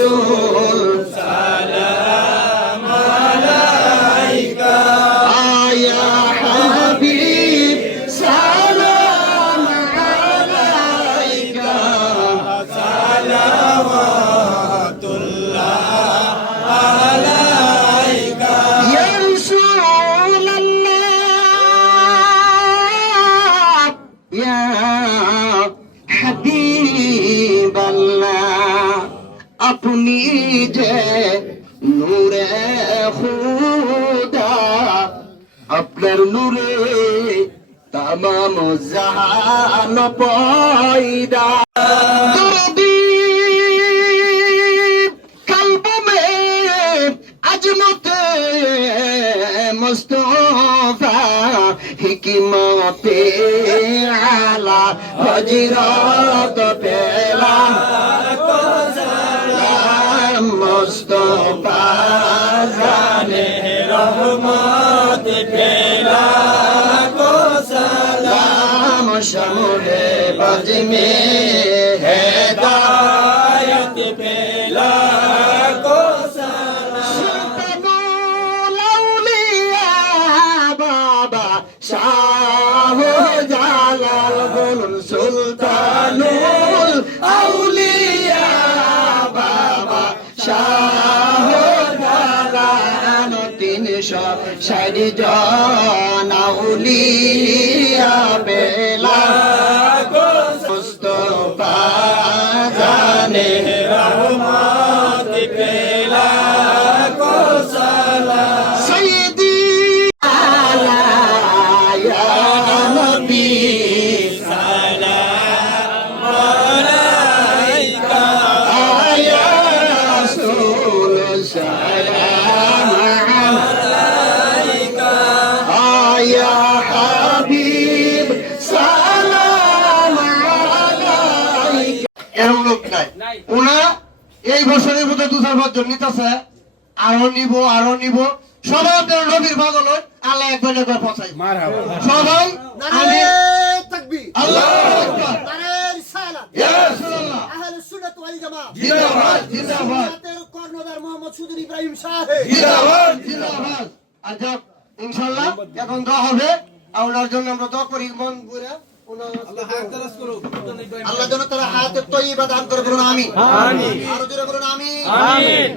রাসূল সালাম আলাইকা ইয়া হাবিব সালাম আলাইকা সালাওয়াতুল্লাহ আলাইকা ইয়া রাসূলাল্লাহ ইয়া হাবিবাল্লাহ আপনি যে নূরে খুদা আপনার নূরে তামাম জাহান পয়দা দরদি কলব মে আজমতে মুস্তাফা হিকমতে আলা হজরত পেলা মুস্তাফা জানে রহমত পেলা को सलाम शमूले बज में हिदायत पेला को सलाम लौलिया बाबा शाह जालाल बोलुन सुल्तानुल औलिया बाबा शाह जालाल 360 জন আউলিয়া বেলা মুস্তাফা জানে রহমত পেলা को सलाम सय्यदी आला या नबी सलाम अलैका या रसूल सलाम अलैका या हबीब सलाम अलैका এরকম লোক নাই ওনা এই বছরের মধ্যে 2-4 জন নিতেছে আরো নিব সবাই আপনার নবীর পাগল হয় আল্লাহ একবার পৌঁছাই মারহাবা সবাই নারে তাকবীর আল্লাহু আকবার নারে রিসালাত ইয়া রাসূলুল্লাহ আহলে সুন্নাত ওয়াল জামাত জিন্দাবাদ সুন্নাতের কর্ণধার মোহাম্মদ সুদুর ইব্রাহিম সাহেব জিন্দাবাদ আচ্ছা ইনশাআল্লাহ এখন দোয়া হবে আপনার জন্য আমরা দোয়া করি মন পুরা আল্লাহ হায়াত দারাজ করুক আল্লাহ যেন তার হায়াতে তয়্যিবা দান করে বলুন আমিন আমিন আর জোরে বলুন আমিন আমিন